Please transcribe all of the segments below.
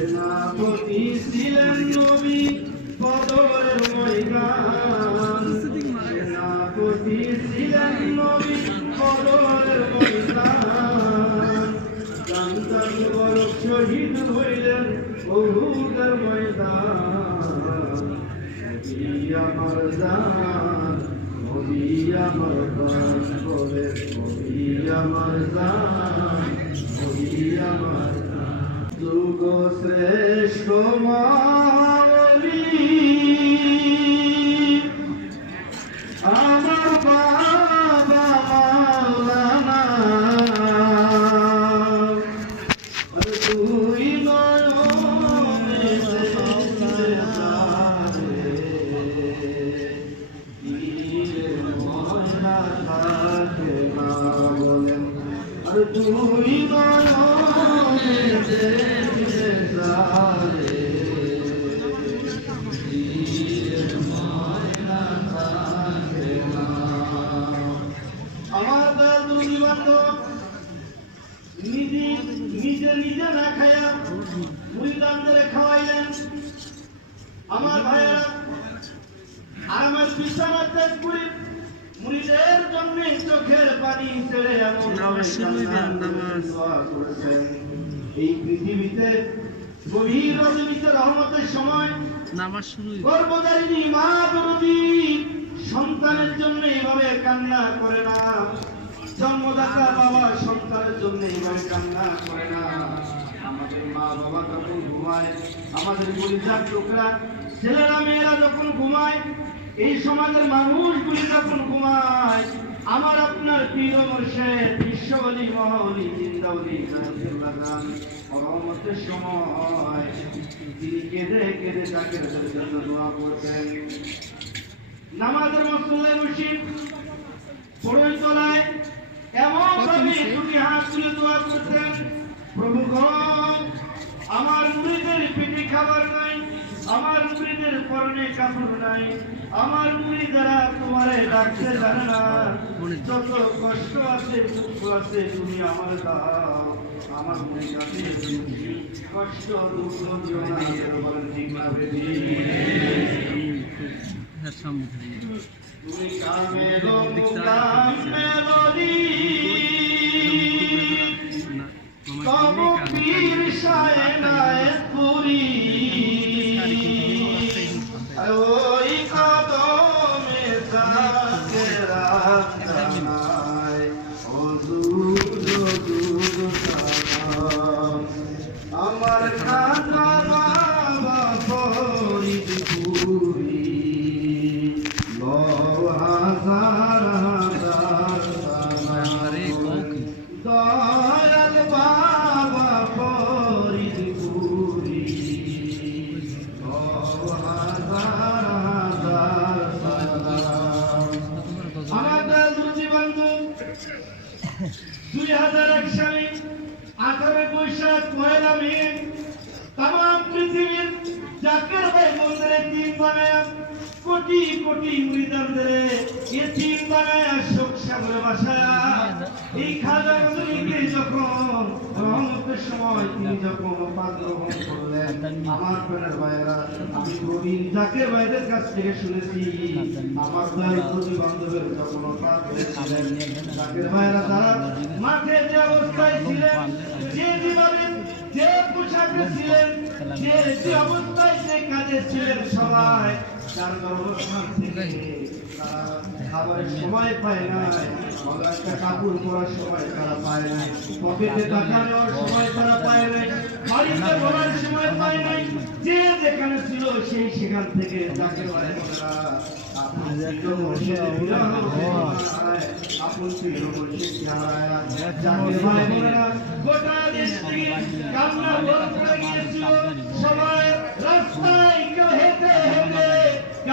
সেনাপতি ছিলেন নবী কদরের ময়দান সেনাপতি ছিলেন নবী কদরের ময়দান জানতাম বড় শহীদ হইলেন বহুদের ময়দান আমার জান নবী বলে নবী আমার জান নবী যুগ শ্রেষ্ঠ মানবী সন্তানের জন্য এইভাবে কান্না করে না জন্মদাতা বাবা সন্তানের জন্য এইভাবে কান্না করে না আমাদের মা বাবা তখন ঘুমায়, আমাদের পরিচার লোকরা, ছেলেরা, মেয়েরা যখন ঘুমায় এই সমাজের মানুষগুলি যখন ঘুমায় আমার আপনার প্রিয় মোর্শেদ বিশ্ববলী মহলি খান রহমতের সময়। তিনি কেঁদে কেঁদে তাকে জন্য দোয়া করতেন নামাজের মসল্লায় বসে পড়ই তলায় এমন ভাবে দুটি হাত তুলে দোয়া করতেন প্রভু আমার মুড়িদের পেটে খাবার আমার মুড়িদের পরনে কাপড় নাই, আমার মুড়ি দ্বারা তোমারে ডাকতে জানে না। যত কষ্ট আছে, দুঃখ আছে, তুমি আমার দাও। আমার মনে কাছে কষ্ট, দুঃখ দিও না ঠিক পুরি। Obrigado. কোটি মুরিদানদের বানায় শোক সাগরে বাসায় এই খাজা গজনীকে যখন রহমতের সময় তিনি যখন পাত গ্রহণ করলেন, আমার প্রাণের ভাইয়েরা, আমি গভীর জাকের ভাইদের কাছ থেকে শুনেছি, আমার দয়াল প্রতি বান্ধবের যখন পাত হয়েছিলেন জাকের ভাইয়েরা তারা মাঠে যে অবস্থায় ছিলেন, যে যেভাবে যে পোশাকে ছিলেন যে অবস্থায় যে কাজে ছিলেন সবাই তার পায় না একটা কাপড় পরার সময় তারা পায় না, পকেটে টাকা নেওয়ার সময় তারা পায় সেই সেখান থেকে। সবাই রাস্তায় হেঁটে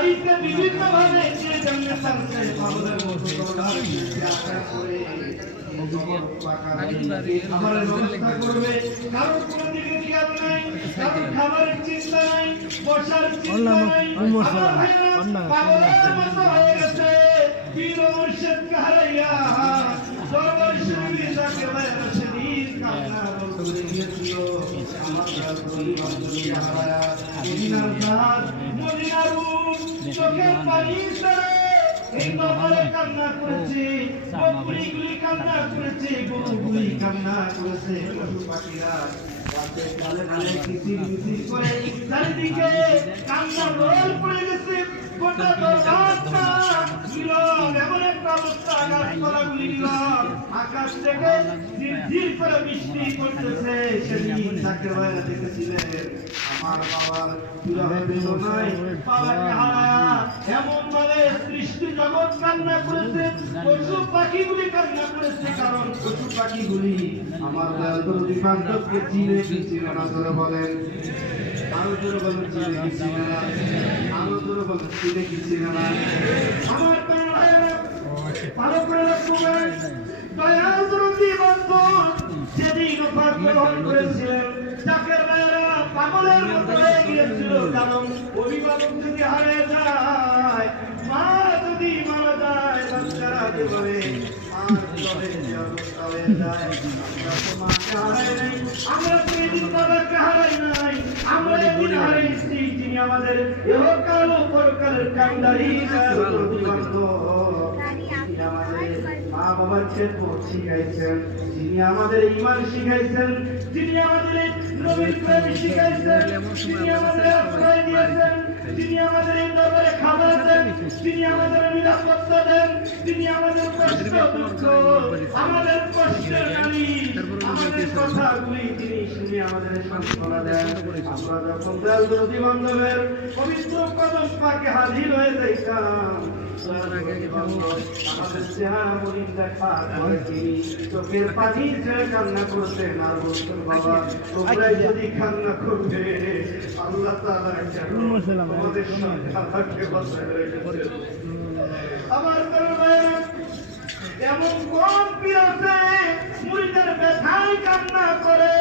গাড়িতে বিভিন্ন ভাবে যে জন্য তার পাগলের মতো দৌড়াচ্ছে, আশা করে খাবারের ব্যবস্থা করবে। কারোর কোনো দিকে খেয়াল নাই কারোর খাবারের চিন্তা নাই বসার চিন্তা নাই। আমার মতো হয়ে গেছে। পীর মুর্শিদকে হারাইয়া তাকে চোখের পানি ছেড়ে এই দরবারে কান্না করেছে করেছে গরুগুলি কান্না করেছে চারিদিকে কান্না রোল পড়ে গেছে এমন আমার বাবা বিরহ বেদনায় বাবাকে হারায়া এমন ভাবে সৃষ্টি জগৎ কান্না করেছে পশু পাখিগুলি কারণ পশু পাখিগুলি আমার দয়াল দরদি বান্ধবকে চিনে ধরে বলেন আরও জোরে বলেন চিনে কি আরও চিনে কি আমার ভালো করে চাকের পাগলের মতো হয়ে গিয়েছিল কারণ অভিভাবক যদি হারিয়ে যায় মা যদি মারা যায় বাচ্চারা যায়, আমরা তো মাকে হারাই নাই, আমরা এদিন হারাই আমাদের ইহকাল ও পরকালের কান্ডারি মা বাবার খেদমত শিখাইছেন। যিনি আমাদের ইমান শিখাইছেন যিনি আমাদের নবীর প্রেম শিখাইছেন যিনি আমাদের আশ্রয় দিয়েছেন যিনি আমাদের এই দরবারে খাবার দেন, যিনি আমাদের নিরাপত্তা দেন, যিনি আমাদের আমাদের কষ্টের গালি আমাদের কথাগুলি তিনি শুনে আমাদের সান্ত্বনা দেন। আমরা যখন দয়াল বিরোধী বান্ধবের পবিত্র কদম পাকে হাজির হয়ে যাইতাম আমাদের চেহারা মলিন দেখা করে তিনি চোখের পানি ছেড়ে কান্না করতেন, আর বলতেন, বাবা, তোমরাই যদি কান্না করবে ব্যথায় কান্না করে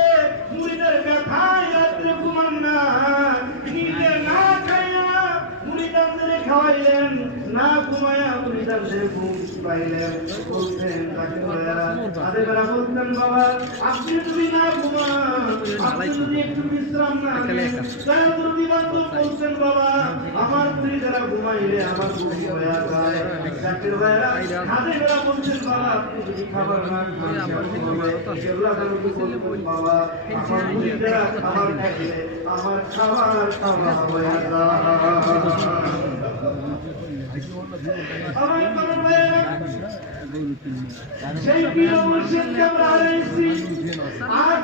মুড়িদের ব্যথায় রাত্রে ঘুমান না নিজে না খাইয়া মুড়িদানদের খাওয়াইলেন না ঘুমায়া মুড়িদানদের ঘুম পাইলেন বলতেন তাকে বাবা আপনি যদি না ঘুমান আপনি যদি একটু বিশ্রাম না নেন দয়া করে বলতেন বাবা। আমার মুড়িদারা ঘুমাইলে আমার ঘুম হয়ে যায়। হাতে বাবা আপনি যদি খাবার না খান বলতেন বাবা। আমার মুড়িদারা খাবার খাইলে আমার খাবার খাওয়া হয়ে যায়। সেই প্রিয় মুর্শিদকে আমরা হারাইছি আজ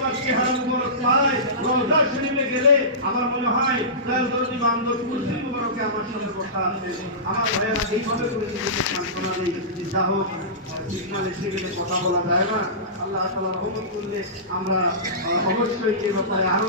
চেহারা মুবারক পায় রোজা শরীফে গেলে আমার মনে হয় দয়াল দরদি বান্ধব কুরসি মুবারকে আমার সাথে কথা আছে। আমার ভাইয়েরা এইভাবে করে যে যা হোক সিগনাল এসে গেলে কথা বলা যায় না। আল্লাহ তালা রহমত করলে আমরা অবশ্যই এ ব্যাপারে আরও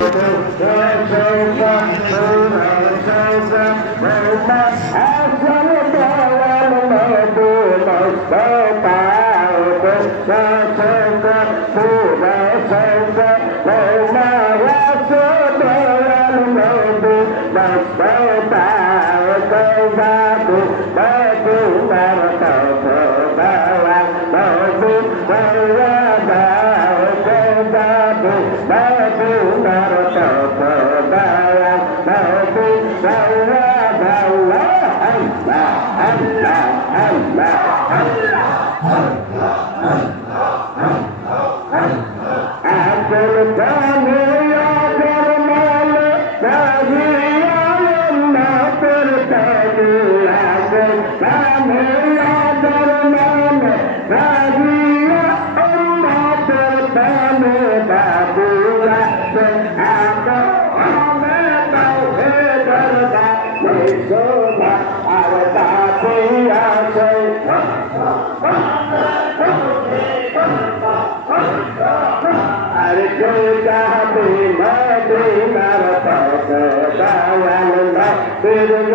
Hey!